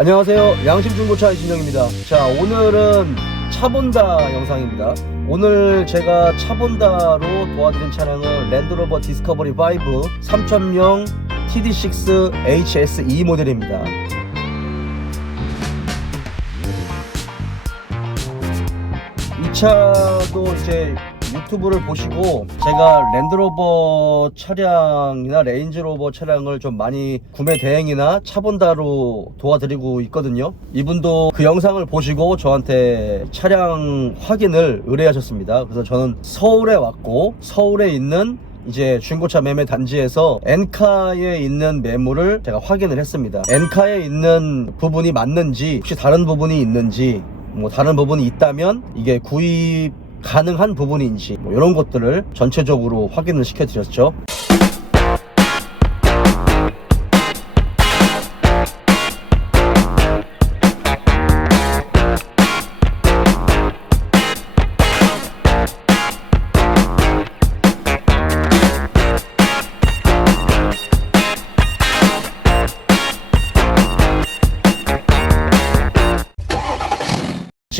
안녕하세요. 양심중고차 이진영입니다. 자, 오늘은 차본다 영상입니다. 오늘 제가 차본다로 도와드린 차량은 랜드로버 디스커버리 5 3000명 TD6 HSE 모델입니다. 이 차도 이제 유튜브를 보시고 제가 랜드로버 차량이나 레인지로버 차량을 좀 많이 구매 대행이나 차본다로 도와드리고 있거든요. 이분도 그 영상을 보시고 저한테 차량 확인을 의뢰하셨습니다. 그래서 저는 서울에 왔고 서울에 있는 이제 중고차 매매 단지에서 엔카에 있는 매물을 제가 확인을 했습니다. 엔카에 있는 부분이 맞는지 혹시 다른 부분이 있는지 뭐 다른 부분이 있다면 이게 구입 가능한 부분인지 뭐 이런 것들을 전체적으로 확인을 시켜드렸죠.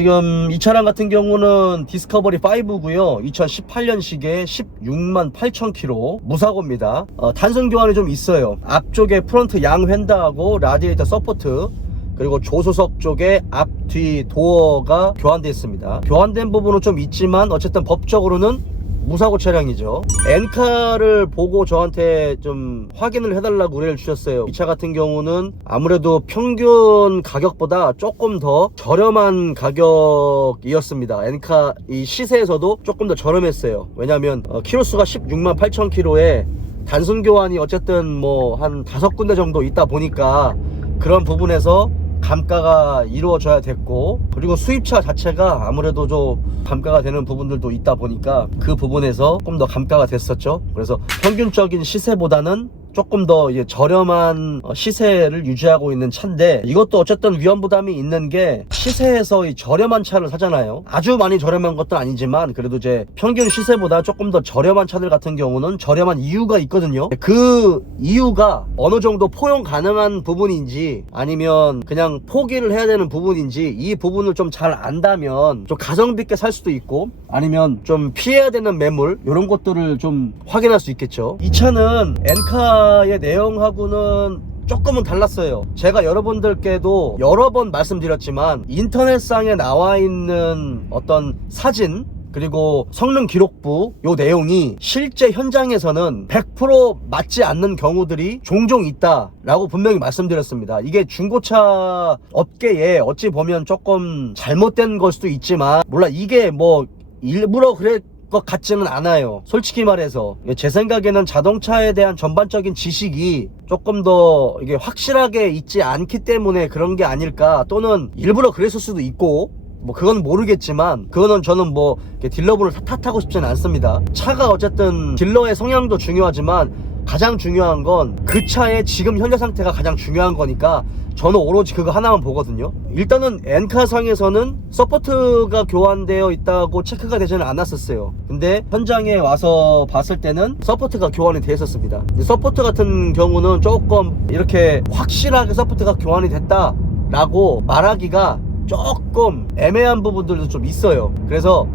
지금 이 차량 같은 경우는 디스커버리 5고요. 2018년식에 16만 8천 킬로 무사고입니다. 어, 단순 교환이 좀 있어요. 앞쪽에 프론트 양 휀다하고 라디에이터 서포트 그리고 조수석 쪽에 앞 뒤 도어가 교환되어 있습니다. 교환된 부분은 좀 있지만 어쨌든 법적으로는 무사고 차량이죠. 엔카를 보고 저한테 좀 확인을 해달라고 의뢰를 주셨어요. 이 차 같은 경우는 아무래도 평균 가격보다 조금 더 저렴한 가격이었습니다. 엔카 이 시세에서도 조금 더 저렴했어요. 왜냐하면 어, 키로수가 16만 8천 킬로에 단순 교환이 어쨌든 뭐 한 다섯 군데 정도 있다 보니까 그런 부분에서 감가가 이루어져야 됐고 그리고 수입차 자체가 아무래도 좀 감가가 되는 부분들도 있다 보니까 그 부분에서 조금 더 감가가 됐었죠. 그래서 평균적인 시세보다는 조금 더 이제 저렴한 어, 시세를 유지하고 있는 차인데 이것도 어쨌든 위험 부담이 있는 게 시세에서 이 저렴한 차를 사잖아요. 아주 많이 저렴한 것도 아니지만 그래도 이제 평균 시세보다 조금 더 저렴한 차들 같은 경우는 저렴한 이유가 있거든요. 그 이유가 어느 정도 포용 가능한 부분인지 아니면 그냥 포기를 해야 되는 부분인지 이 부분을 좀 잘 안다면 좀 가성비 있게 살 수도 있고 아니면 좀 피해야 되는 매물 이런 것들을 좀 확인할 수 있겠죠. 이 차는 엔카 의 내용하고는 조금은 달랐어요. 제가 여러분들께도 여러 번 말씀드렸지만 인터넷상에 나와 있는 어떤 사진 그리고 성능 기록부 요 내용이 실제 현장에서는 100% 맞지 않는 경우들이 종종 있다라고 분명히 말씀드렸습니다. 이게 중고차 업계에 어찌 보면 조금 잘못된 걸 수도 있지만 몰라 이게 뭐 일부러 그래 것 같지는 않아요. 솔직히 말해서 제 생각에는 자동차에 대한 전반적인 지식이 조금 더 이게 확실하게 있지 않기 때문에 그런 게 아닐까 또는 일부러 그랬을 수도 있고 뭐 그건 모르겠지만 그거는 저는 뭐 딜러분을 탓하고 싶지는 않습니다. 차가 어쨌든 딜러의 성향도 중요하지만 가장 중요한 건 그 차의 지금 현재 상태가 가장 중요한 거니까 저는 오로지 그거 하나만 보거든요. 일단은 엔카상에서는 서포트가 교환되어 있다고 체크가 되지는 않았었어요. 근데 현장에 와서 봤을 때는 서포트가 교환이 되어 있었습니다. 서포트 같은 경우는 조금 이렇게 확실하게 서포트가 교환이 됐다라고 말하기가 조금 애매한 부분들도 좀 있어요. 그래서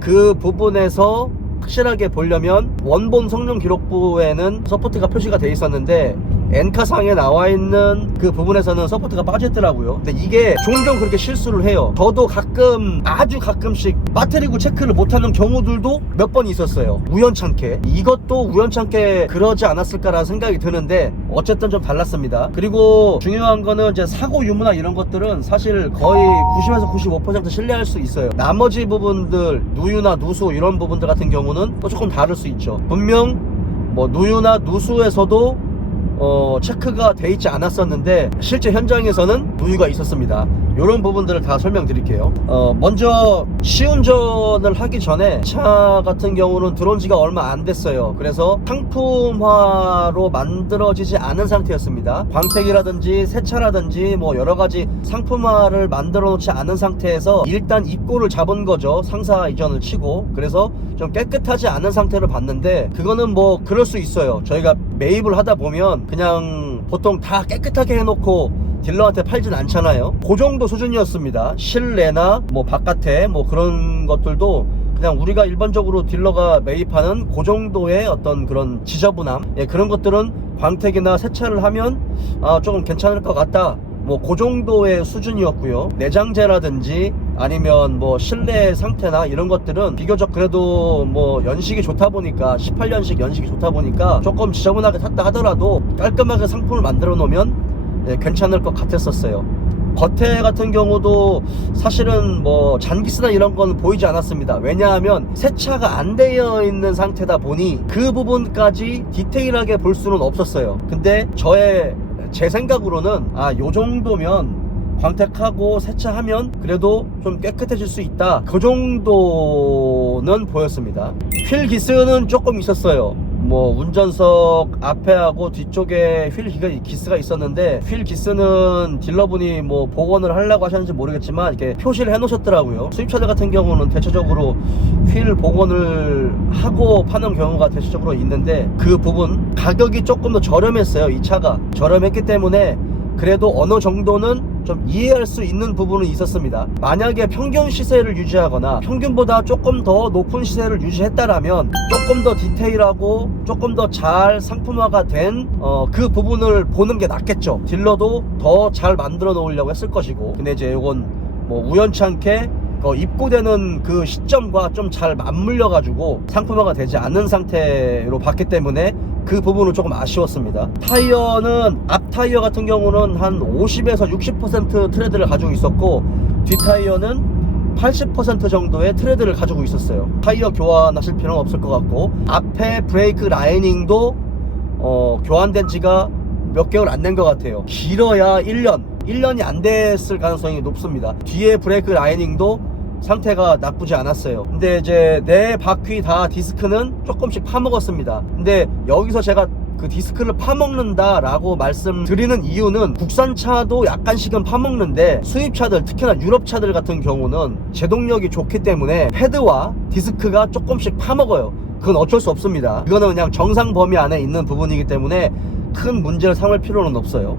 그 부분에서 확실하게 보려면 원본 성능 기록부에는 서포트가 표시가 돼 있었는데 엔카상에 나와 있는 그 부분에서는 서포트가 빠졌더라고요. 근데 이게 종종 그렇게 실수를 해요. 저도 가끔 아주 가끔씩 배터리구 체크를 못하는 경우들도 몇 번 있었어요. 우연찮게. 이것도 우연찮게 그러지 않았을까라는 생각이 드는데 어쨌든 좀 달랐습니다. 그리고 중요한 거는 이제 사고 유무나 이런 것들은 사실 거의 90에서 95% 신뢰할 수 있어요. 나머지 부분들 누유나 누수 이런 부분들 같은 경우는 또 조금 다를 수 있죠. 분명 뭐 누유나 누수에서도 어, 체크가 돼 있지 않았었는데 실제 현장에서는 누유가 있었습니다. 이런 부분들을 다 설명드릴게요. 어, 먼저 시운전을 하기 전에 차 같은 경우는 들어온 지가 얼마 안 됐어요. 그래서 상품화로 만들어지지 않은 상태였습니다. 광택이라든지 세차라든지 뭐 여러 가지 상품화를 만들어 놓지 않은 상태에서 일단 입고를 잡은 거죠. 상사 이전을 치고. 그래서 좀 깨끗하지 않은 상태를 봤는데 그거는 뭐 그럴 수 있어요. 저희가 매입을 하다 보면 그냥 보통 다 깨끗하게 해놓고 딜러한테 팔진 않잖아요. 그 정도 수준이었습니다. 실내나 뭐 바깥에 뭐 그런 것들도 그냥 우리가 일반적으로 딜러가 매입하는 그 정도의 어떤 그런 지저분함 예, 그런 것들은 광택이나 세차를 하면 아, 조금 괜찮을 것 같다. 뭐그 정도의 수준이었고요. 내장재라든지 아니면 뭐 실내 상태나 이런 것들은 비교적 그래도 뭐 연식이 좋다 보니까 18년식 연식이 좋다 보니까 조금 지저분하게 탔다 하더라도 깔끔하게 상품을 만들어 놓으면 예, 괜찮을 것 같았었어요. 겉에 같은 경우도 사실은 뭐 잔기스나 이런 건 보이지 않았습니다. 왜냐하면 세차가 안 되어 있는 상태다 보니 그 부분까지 디테일하게 볼 수는 없었어요. 근데 저의 제 생각으로는 아 요 정도면 광택하고 세차하면 그래도 좀 깨끗해질 수 있다. 그 정도는 보였습니다. 휠 기스는 조금 있었어요. 뭐 운전석 앞에하고 뒤쪽에 휠 기- 기스가 있었는데 휠 기스는 딜러분이 뭐 복원을 하려고 하셨는지 모르겠지만 이렇게 표시를 해 놓으셨더라고요. 수입차들 같은 경우는 대체적으로 휠 복원을 하고 파는 경우가 대체적으로 있는데 그 부분 가격이 조금 더 저렴했어요. 이 차가 저렴했기 때문에 그래도 어느 정도는 좀 이해할 수 있는 부분은 있었습니다. 만약에 평균 시세를 유지하거나 평균보다 조금 더 높은 시세를 유지했다라면 조금 더 디테일하고 조금 더 잘 상품화가 된그 부분을 보는 게 낫겠죠. 딜러도 더 잘 만들어 놓으려고 했을 것이고. 근데 이제 이건 뭐 우연찮게 그 입고되는 그 시점과 좀 잘 맞물려 가지고 상품화가 되지 않은 상태로 봤기 때문에 그 부분은 조금 아쉬웠습니다. 타이어는 앞 타이어 같은 경우는 한 50에서 60% 트레드를 가지고 있었고 뒷 타이어는 80% 정도의 트레드를 가지고 있었어요. 타이어 교환하실 필요는 없을 것 같고 앞에 브레이크 라이닝도 어, 교환된 지가 몇 개월 안 된 것 같아요. 길어야 1년. 1년이 안 됐을 가능성이 높습니다. 뒤에 브레이크 라이닝도 상태가 나쁘지 않았어요. 근데 이제 내 바퀴 다 디스크는 조금씩 파먹었습니다. 근데 여기서 제가 그 디스크를 파먹는다라고 말씀드리는 이유는 국산차도 약간씩은 파먹는데 수입차들 특히나 유럽차들 같은 경우는 제동력이 좋기 때문에 패드와 디스크가 조금씩 파먹어요. 그건 어쩔 수 없습니다. 이거는 그냥 정상 범위 안에 있는 부분이기 때문에 큰 문제를 삼을 필요는 없어요.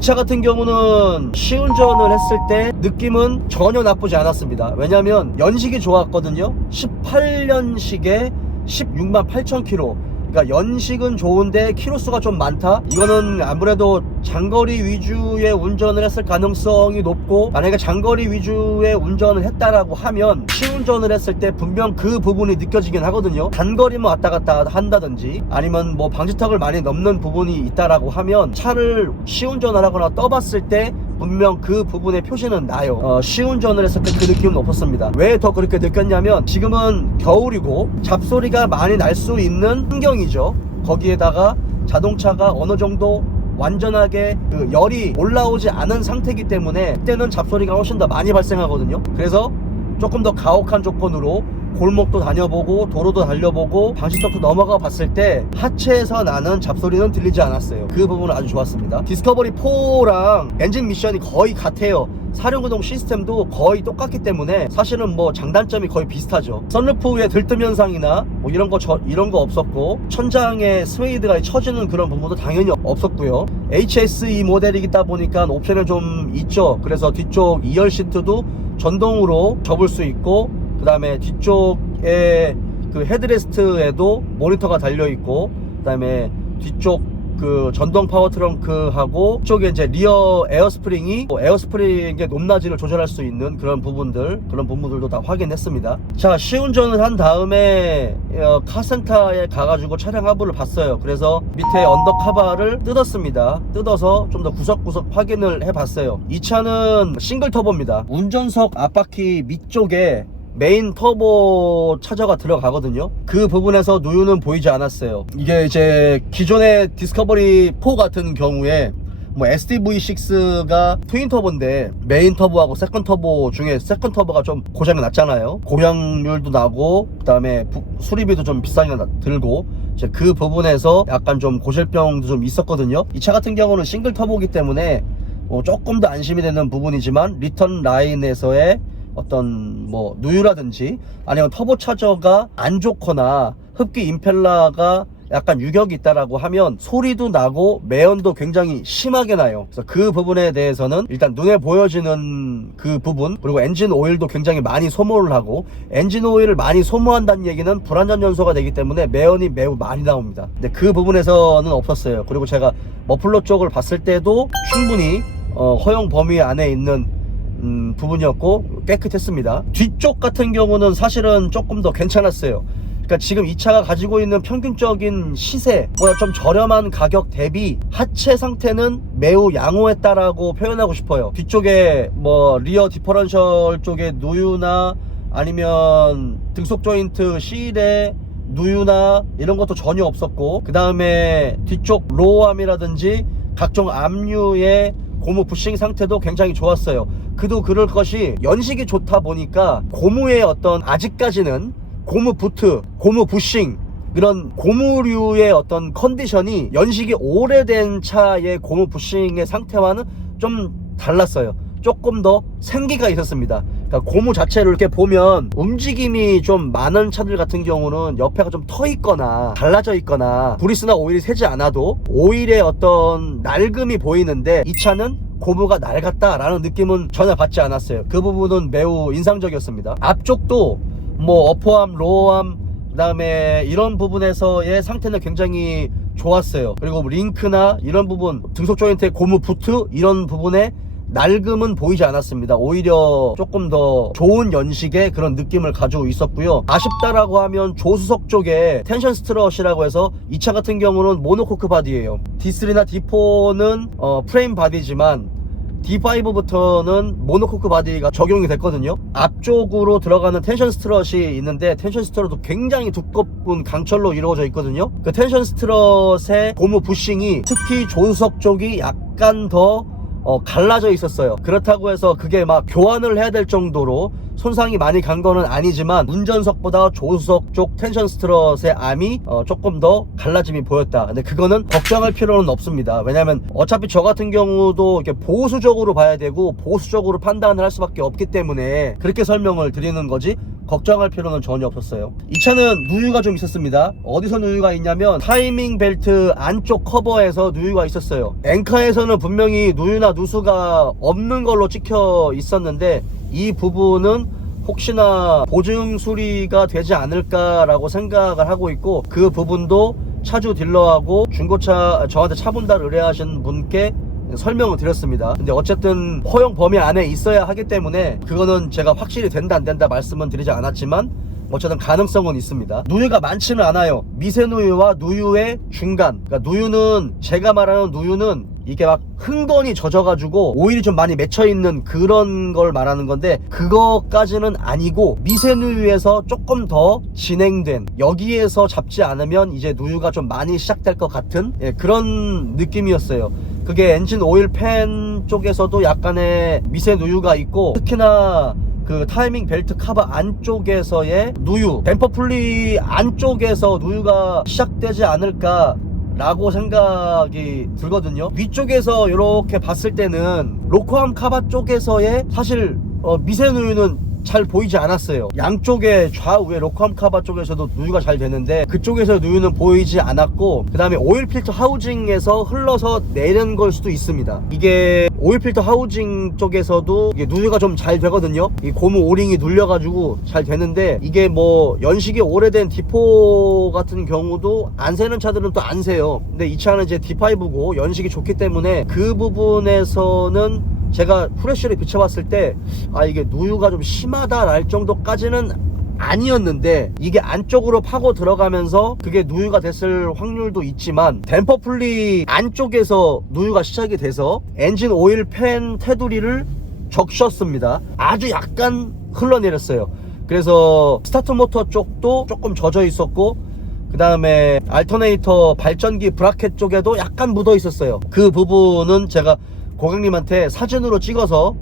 이 차 같은 경우는 시운전을 했을 때 느낌은 전혀 나쁘지 않았습니다. 왜냐면 연식이 좋았거든요. 18년식에 16만 8천 킬로. 그러니까 연식은 좋은데 키로수가 좀 많다. 이거는 아무래도 장거리 위주의 운전을 했을 가능성이 높고 만약에 장거리 위주의 운전을 했다라고 하면 시운전을 했을 때 분명 그 부분이 느껴지긴 하거든요. 단거리만 왔다 갔다 한다든지 아니면 뭐 방지턱을 많이 넘는 부분이 있다라고 하면 차를 시운전을 하거나 떠봤을 때 분명 그 부분의 표시는 나요. 어, 시운전을 했을 때 그 느낌은 없었습니다. 왜 더 그렇게 느꼈냐면 지금은 겨울이고 잡소리가 많이 날 수 있는 환경이죠. 거기에다가 자동차가 어느 정도 완전하게 그 열이 올라오지 않은 상태이기 때문에 그때는 잡소리가 훨씬 더 많이 발생하거든요. 그래서 조금 더 가혹한 조건으로 골목도 다녀보고 도로도 달려보고 방지턱도 넘어가 봤을 때 하체에서 나는 잡소리는 들리지 않았어요. 그 부분은 아주 좋았습니다. 디스커버리 4랑 엔진 미션이 거의 같아요. 사륜구동 시스템도 거의 똑같기 때문에 사실은 뭐 장단점이 거의 비슷하죠. 썬루프의 들뜸 현상이나 뭐 이런 거 저, 이런 거 없었고 천장에 스웨이드가 쳐지는 그런 부분도 당연히 없었고요. HSE 모델이다 보니까 옵션이 좀 있죠. 그래서 뒤쪽 2열 시트도 전동으로 접을 수 있고 그 다음에 뒤쪽에 그 헤드레스트에도 모니터가 달려 있고 그 다음에 뒤쪽 그 전동 파워 트렁크하고 쪽에 이제 리어 에어스프링이 뭐 에어스프링의 높낮이를 조절할 수 있는 그런 부분들 그런 부분들도 다 확인했습니다. 자 시운전을 한 다음에 어, 카센터에 가가지고 차량 하부를 봤어요. 그래서 밑에 언더 카바를 뜯었습니다. 뜯어서 좀 더 구석구석 확인을 해봤어요. 이 차는 싱글 터보입니다. 운전석 앞바퀴 밑쪽에 메인 터보 차저가 들어가거든요. 그 부분에서 누유는 보이지 않았어요. 이게 이제 기존의 디스커버리 4 같은 경우에 뭐 SDV6가 트윈 터보인데 메인 터보하고 세컨 터보 중에 세컨 터보가 좀 고장이 났잖아요. 고장률도 나고 그 다음에 부- 수리비도 좀 비싸게 나- 들고 이제 그 부분에서 약간 좀 고질병도 좀 있었거든요. 이 차 같은 경우는 싱글 터보기 때문에 뭐 조금 더 안심이 되는 부분이지만 리턴 라인에서의 어떤 뭐 누유라든지 아니면 터보 차저가 안 좋거나 흡기 임펠러가 약간 유격이 있다라고 하면 소리도 나고 매연도 굉장히 심하게 나요. 그래서 그 부분에 대해서는 일단 눈에 보여지는 그 부분 그리고 엔진 오일도 굉장히 많이 소모를 하고 엔진 오일을 많이 소모한다는 얘기는 불안전 연소가 되기 때문에 매연이 매우 많이 나옵니다. 근데 그 부분에서는 없었어요. 그리고 제가 머플러 쪽을 봤을 때도 충분히 어, 허용 범위 안에 있는 음, 부분이었고 깨끗했습니다. 뒤쪽 같은 경우는 사실은 조금 더 괜찮았어요. 그러니까 지금 이 차가 가지고 있는 평균적인 시세보다 좀 저렴한 가격 대비 하체 상태는 매우 양호했다라고 표현하고 싶어요. 뒤쪽에 뭐 리어 디퍼런셜 쪽에 누유나 아니면 등속 조인트 실에 누유나 이런 것도 전혀 없었고 그 다음에 뒤쪽 로우암이라든지 각종 압류의 고무 부싱 상태도 굉장히 좋았어요. 그도 그럴 것이 연식이 좋다 보니까 고무의 어떤 아직까지는 고무 부트, 고무 부싱 그런 고무류의 어떤 컨디션이 연식이 오래된 차의 고무 부싱의 상태와는 좀 달랐어요. 조금 더 생기가 있었습니다. 그러니까 고무 자체를 이렇게 보면 움직임이 좀 많은 차들 같은 경우는 옆에가 좀 터 있거나 갈라져 있거나 브리스나 오일이 새지 않아도 오일의 어떤 낡음이 보이는데 이 차는 고무가 낡았다라는 느낌은 전혀 받지 않았어요. 그 부분은 매우 인상적이었습니다. 앞쪽도 뭐 어퍼암, 로어암 그다음에 이런 부분에서의 상태는 굉장히 좋았어요. 그리고 링크나 이런 부분 등속 조인트의 고무 부트 이런 부분에 낡음은 보이지 않았습니다. 오히려 조금 더 좋은 연식의 그런 느낌을 가지고 있었고요. 아쉽다라고 하면 조수석 쪽에 텐션 스트럿이라고 해서 이 차 같은 경우는 모노코크 바디예요. D3나 D4는 어, 프레임 바디지만 D5부터는 모노코크 바디가 적용이 됐거든요. 앞쪽으로 들어가는 텐션 스트럿이 있는데 텐션 스트럿도 굉장히 두껍은 강철로 이루어져 있거든요. 그 텐션 스트럿의 고무 부싱이 특히 조수석 쪽이 약간 더 어, 갈라져 있었어요. 그렇다고 해서 그게 막 교환을 해야 될 정도로 손상이 많이 간 거는 아니지만 운전석보다 조수석 쪽 텐션 스트럿의 암이 어, 조금 더 갈라짐이 보였다. 근데 그거는 걱정할 필요는 없습니다. 왜냐면 어차피 저 같은 경우도 이렇게 보수적으로 봐야 되고 보수적으로 판단을 할 수밖에 없기 때문에 그렇게 설명을 드리는 거지 걱정할 필요는 전혀 없었어요. 이 차는 누유가 좀 있었습니다. 어디서 누유가 있냐면 타이밍 벨트 안쪽 커버에서 누유가 있었어요. 앵카에서는 분명히 누유나 누수가 없는 걸로 찍혀 있었는데 이 부분은 혹시나 보증 수리가 되지 않을까라고 생각을 하고 있고 그 부분도 차주 딜러하고 중고차 저한테 차 본다를 의뢰하신 분께 설명을 드렸습니다. 근데 어쨌든 허용 범위 안에 있어야 하기 때문에 그거는 제가 확실히 된다 안 된다 말씀은 드리지 않았지만 어쨌든 가능성은 있습니다. 누유가 많지는 않아요. 미세누유와 누유의 중간. 그러니까 누유는 제가 말하는 누유는 이게 막 흥건히 젖어가지고 오일이 좀 많이 맺혀있는 그런 걸 말하는 건데 그거까지는 아니고 미세누유에서 조금 더 진행된 여기에서 잡지 않으면 이제 누유가 좀 많이 시작될 것 같은 예, 그런 느낌이었어요. 그게 엔진 오일 팬 쪽에서도 약간의 미세 누유가 있고 특히나 그 타이밍 벨트 카바 안쪽에서의 누유 댐퍼 풀리 안쪽에서 누유가 시작되지 않을까 라고 생각이 들거든요. 위쪽에서 이렇게 봤을 때는 로코암 카바 쪽에서의 사실 어, 미세 누유는 잘 보이지 않았어요. 양쪽에 좌우에 로코암 카바 쪽에서도 누유가 잘 되는데 그쪽에서 누유는 보이지 않았고 그 다음에 오일 필터 하우징에서 흘러서 내는 걸 수도 있습니다. 이게 오일 필터 하우징 쪽에서도 누유가 좀 잘 되거든요. 이 고무 오링이 눌려가지고 잘 되는데 이게 뭐 연식이 오래된 D4 같은 경우도 안 새는 차들은 또 안 새요. 근데 이 차는 이제 D5고 연식이 좋기 때문에 그 부분에서는 제가 프레쉬를 비춰봤을 때 아 이게 누유가 좀 심하다랄 정도까지는 아니었는데 이게 안쪽으로 파고 들어가면서 그게 누유가 됐을 확률도 있지만 댐퍼 풀리 안쪽에서 누유가 시작이 돼서 엔진 오일 팬 테두리를 적셨습니다. 아주 약간 흘러내렸어요. 그래서 스타트 모터 쪽도 조금 젖어 있었고 그 다음에 알터네이터 발전기 브라켓 쪽에도 약간 묻어 있었어요. 그 부분은 제가 고객님한테 사진으로 찍어서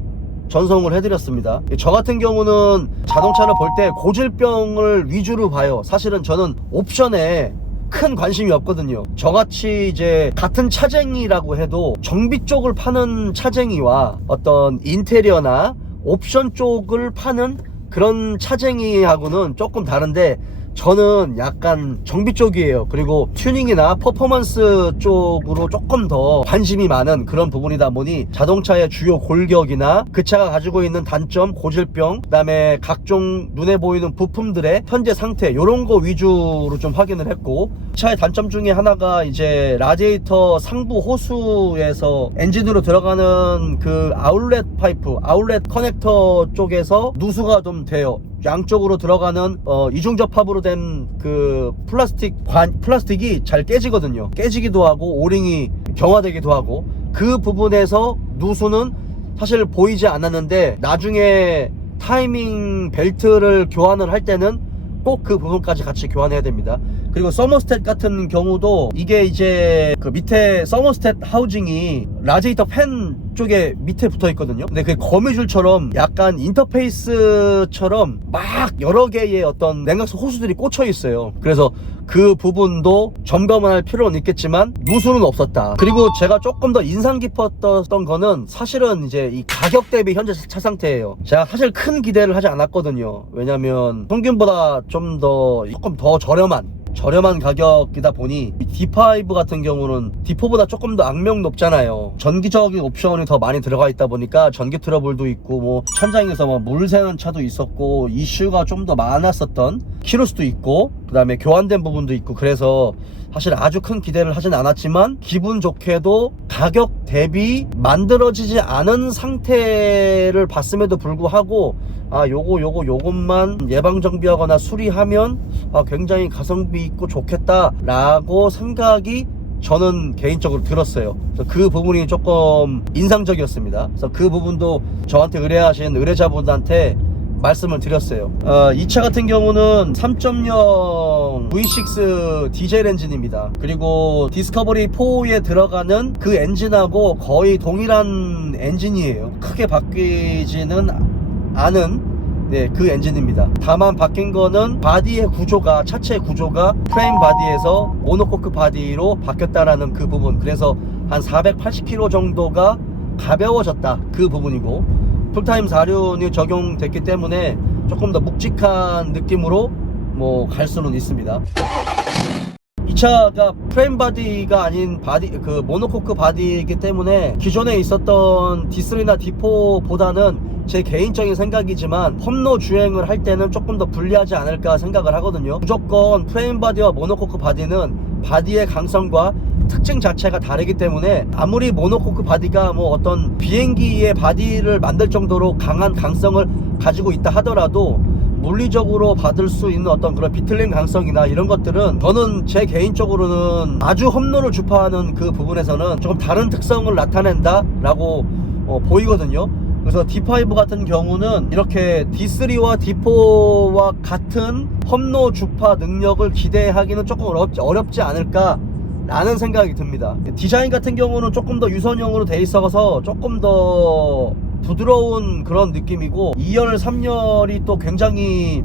전송을 해드렸습니다. 저 같은 경우는 자동차를 볼 때 고질병을 위주로 봐요. 사실은 저는 옵션에 큰 관심이 없거든요. 저같이 이제 같은 차쟁이라고 해도 정비 쪽을 파는 차쟁이와 어떤 인테리어나 옵션 쪽을 파는 그런 차쟁이하고는 조금 다른데 저는 약간 정비 쪽이에요. 그리고 튜닝이나 퍼포먼스 쪽으로 조금 더 관심이 많은 그런 부분이다 보니 자동차의 주요 골격이나 그 차가 가지고 있는 단점, 고질병, 그다음에 각종 눈에 보이는 부품들의 현재 상태 이런 거 위주로 좀 확인을 했고 차의 단점 중에 하나가 이제 라디에이터 상부 호수에서 엔진으로 들어가는 그 아울렛 파이프, 아울렛 커넥터 쪽에서 누수가 좀 돼요. 양쪽으로 들어가는 어, 이중 접합으로 된 그 플라스틱 관 플라스틱이 잘 깨지거든요. 깨지기도 하고 오링이 경화되기도 하고 그 부분에서 누수는 사실 보이지 않았는데 나중에 타이밍 벨트를 교환을 할 때는 꼭 그 부분까지 같이 교환해야 됩니다. 그리고 서머스탯 같은 경우도 이게 이제 그 밑에 서머스탯 하우징이 라디에이터 팬 쪽에 밑에 붙어 있거든요. 근데 그 거미줄처럼 약간 인터페이스처럼 막 여러 개의 어떤 냉각수 호수들이 꽂혀 있어요. 그래서 그 부분도 점검을 할 필요는 있겠지만 누수는 없었다. 그리고 제가 조금 더 인상 깊었던 거는 사실은 이제 이 가격 대비 현재 차 상태예요. 제가 사실 큰 기대를 하지 않았거든요. 왜냐면 평균보다 좀 더 조금 더 저렴한 저렴한 가격이다 보니 이 D5 같은 경우는 D4보다 조금 더 악명 높잖아요. 전기적인 옵션이 더 많이 들어가 있다 보니까 전기 트러블도 있고 뭐 천장에서 뭐물 새는 차도 있었고 이슈가 좀 더 많았었던 키로수도 있고 그 다음에 교환된 부분도 있고 그래서 사실 아주 큰 기대를 하진 않았지만 기분 좋게도 가격 대비 만들어지지 않은 상태를 봤음에도 불구하고 아 요거 요거 요것만 예방 정비하거나 수리하면 아 굉장히 가성비 있고 좋겠다 라고 생각이 저는 개인적으로 들었어요. 그 부분이 조금 인상적이었습니다. 그래서 그 부분도 저한테 의뢰하신 의뢰자분한테 말씀을 드렸어요. 어, 이차 같은 경우는 3.0 V6 디젤 엔진입니다. 그리고 디스커버리 4에 들어가는 그 엔진하고 거의 동일한 엔진이에요. 크게 바뀌지는 않은 네, 그 엔진입니다. 다만 바뀐 거는 바디의 구조가 차체 구조가 프레임 바디에서 모노코크 바디로 바뀌었다라는 그 부분. 그래서 한 480kg 정도가 가벼워졌다. 그 부분이고 풀타임 4륜이 적용됐기 때문에 조금 더 묵직한 느낌으로 뭐 갈 수는 있습니다. 이 차가 프레임 바디가 아닌 바디 그 모노코크 바디이기 때문에 기존에 있었던 D3나 D4보다는 제 개인적인 생각이지만 험로 주행을 할 때는 조금 더 불리하지 않을까 생각을 하거든요. 무조건 프레임 바디와 모노코크 바디는 바디의 강성과 특징 자체가 다르기 때문에 아무리 모노코크 바디가 뭐 어떤 비행기의 바디를 만들 정도로 강한 강성을 가지고 있다 하더라도 물리적으로 받을 수 있는 어떤 그런 비틀림 강성이나 이런 것들은 저는 제 개인적으로는 아주 험로를 주파하는 그 부분에서는 조금 다른 특성을 나타낸다 라고 어, 보이거든요. 그래서 D5 같은 경우는 이렇게 D3와 D4와 같은 험로 주파 능력을 기대하기는 조금 어렵지 않을까 라는 생각이 듭니다. 디자인 같은 경우는 조금 더 유선형으로 돼 있어서 조금 더 부드러운 그런 느낌이고 2열, 3열이 또 굉장히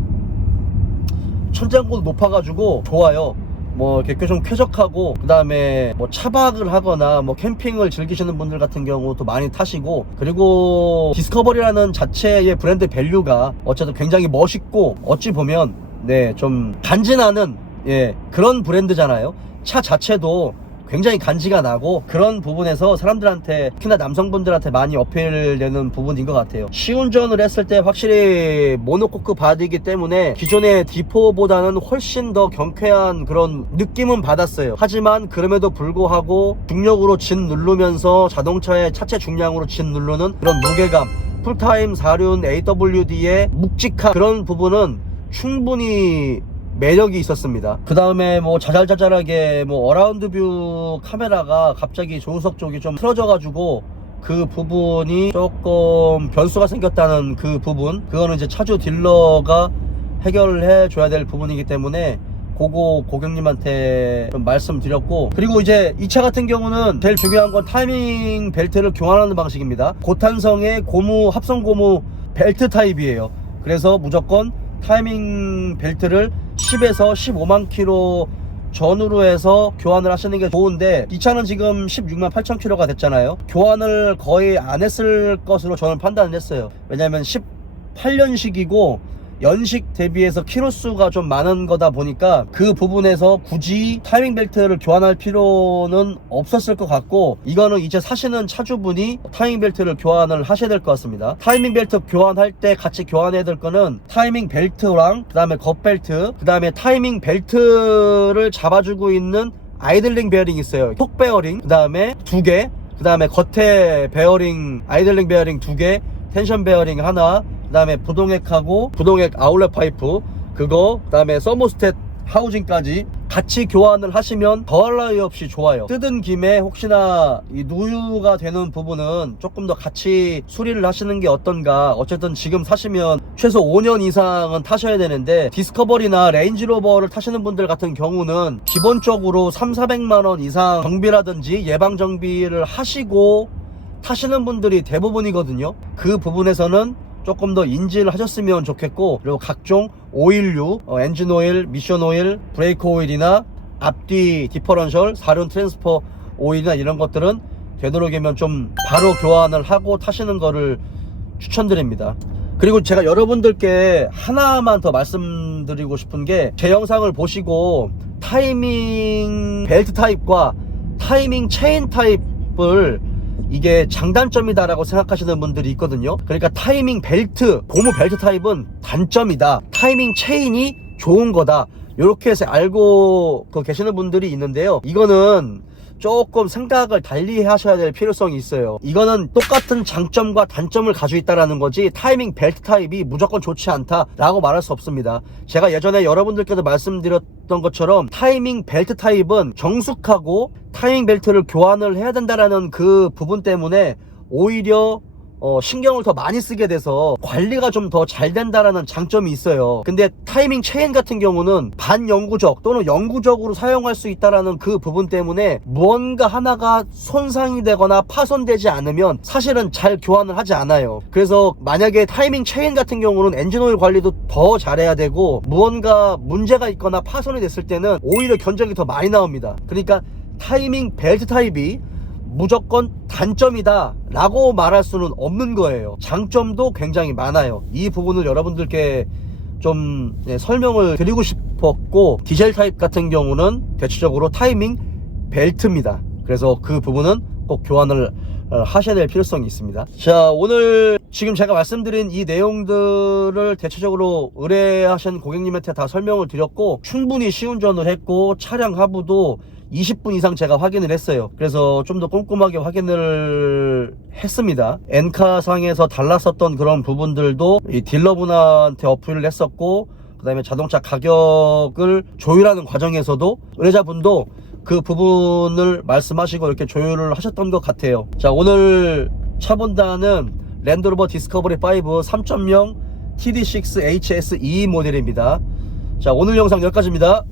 천장고도 높아가지고 좋아요. 뭐 이렇게 좀 쾌적하고 그 다음에 뭐 차박을 하거나 뭐 캠핑을 즐기시는 분들 같은 경우도 많이 타시고 그리고 디스커버리라는 자체의 브랜드 밸류가 어쨌든 굉장히 멋있고 어찌 보면 네 좀 간지나는 예 그런 브랜드잖아요 차 자체도 굉장히 간지가 나고 그런 부분에서 사람들한테 특히나 남성분들한테 많이 어필되는 부분인 것 같아요. 시운전을 했을 때 확실히 모노코크 바디이기 때문에 기존의 D4보다는 훨씬 더 경쾌한 그런 느낌은 받았어요. 하지만 그럼에도 불구하고 중력으로 진 누르면서 자동차의 차체 중량으로 진 누르는 그런 무게감 풀타임 4륜 AWD의 묵직한 그런 부분은 충분히 매력이 있었습니다. 그 다음에 뭐 자잘자잘하게 뭐 어라운드 뷰 카메라가 갑자기 조수석 쪽이 좀 틀어져가지고 그 부분이 조금 변수가 생겼다는 그 부분 그거는 이제 차주 딜러가 해결해 줘야 될 부분이기 때문에 그거 고객님한테 좀 말씀드렸고 그리고 이제 이 차 같은 경우는 제일 중요한 건 타이밍 벨트를 교환하는 방식입니다 고탄성의 고무 합성 고무 벨트 타입이에요 그래서 무조건 타이밍 벨트를 10에서 15만 킬로 전후로 해서 교환을 하시는 게 좋은데 이 차는 지금 16만 8천 킬로가 됐잖아요. 교환을 거의 안 했을 것으로 저는 판단을 했어요. 왜냐면 18년식이고 연식 대비해서 키로수가 좀 많은 거다 보니까 그 부분에서 굳이 타이밍 벨트를 교환할 필요는 없었을 것 같고 이거는 이제 사시는 차주분이 타이밍 벨트를 교환을 하셔야 될 것 같습니다. 타이밍 벨트 교환할 때 같이 교환해야 될 거는 타이밍 벨트랑 그 다음에 겉벨트 그 다음에 타이밍 벨트를 잡아주고 있는 아이들링 베어링 있어요. 톡 베어링 그 다음에 두 개, 그 다음에 겉에 베어링 아이들링 베어링 두 개, 텐션 베어링 하나, 그 다음에 부동액하고 부동액 아울렛 파이프 그거, 그 다음에 서모스탯 하우징까지 같이 교환을 하시면 더할 나위 없이 좋아요. 뜯은 김에 혹시나 이 누유가 되는 부분은 조금 더 같이 수리를 하시는 게 어떤가. 어쨌든 지금 사시면 최소 5년 이상은 타셔야 되는데 디스커버리나 레인지로버를 타시는 분들 같은 경우는 기본적으로 3, 400만 원 이상 정비라든지 예방 정비를 하시고 타시는 분들이 대부분이거든요. 그 부분에서는 조금 더 인지를 하셨으면 좋겠고 그리고 각종 오일류, 어, 엔진 오일, 미션 오일, 브레이크 오일이나 앞뒤 디퍼런셜, 사륜 트랜스퍼 오일이나 이런 것들은 되도록이면 좀 바로 교환을 하고 타시는 거를 추천드립니다. 그리고 제가 여러분들께 하나만 더 말씀드리고 싶은 게 제 영상을 보시고 타이밍 벨트 타입과 타이밍 체인 타입을 이게 장단점이다라고 생각하시는 분들이 있거든요. 그러니까 타이밍 벨트, 고무 벨트 타입은 단점이다. 타이밍 체인이 좋은 거다. 이렇게 해서 알고 그 계시는 분들이 있는데요. 이거는 조금 생각을 달리 하셔야 될 필요성이 있어요. 이거는 똑같은 장점과 단점을 가지고 있다라는 거지 타이밍 벨트 타입이 무조건 좋지 않다라고 말할 수 없습니다. 제가 예전에 여러분들께도 말씀드렸던 것처럼 타이밍 벨트 타입은 정숙하고 타이밍 벨트를 교환을 해야 된다라는 그 부분 때문에 오히려 어, 신경을 더 많이 쓰게 돼서 관리가 좀 더 잘 된다라는 장점이 있어요. 근데 타이밍 체인 같은 경우는 반영구적 또는 영구적으로 사용할 수 있다라는 그 부분 때문에 무언가 하나가 손상이 되거나 파손되지 않으면 사실은 잘 교환을 하지 않아요. 그래서 만약에 타이밍 체인 같은 경우는 엔진오일 관리도 더 잘해야 되고 무언가 문제가 있거나 파손이 됐을 때는 오히려 견적이 더 많이 나옵니다. 그러니까 타이밍 벨트 타입이 무조건 단점이다 라고 말할 수는 없는 거예요. 장점도 굉장히 많아요. 이 부분을 여러분들께 좀 네, 설명을 드리고 싶었고 디젤 타입 같은 경우는 대체적으로 타이밍 벨트입니다. 그래서 그 부분은 꼭 교환을 어, 하셔야 될 필요성이 있습니다. 자 오늘 지금 제가 말씀드린 이 내용들을 대체적으로 의뢰하신 고객님한테 다 설명을 드렸고 충분히 시운전을 했고 차량 하부도 20분 이상 제가 확인을 했어요. 그래서 좀 더 꼼꼼하게 확인을 했습니다. 엔카 상에서 달랐었던 그런 부분들도 이 딜러분한테 어플을 했었고, 그 다음에 자동차 가격을 조율하는 과정에서도 의뢰자분도 그 부분을 말씀하시고 이렇게 조율을 하셨던 것 같아요. 자, 오늘 차 본다는 랜드로버 디스커버리 5 3.0 TD6 HS2 모델입니다. 자, 오늘 영상 여기까지입니다.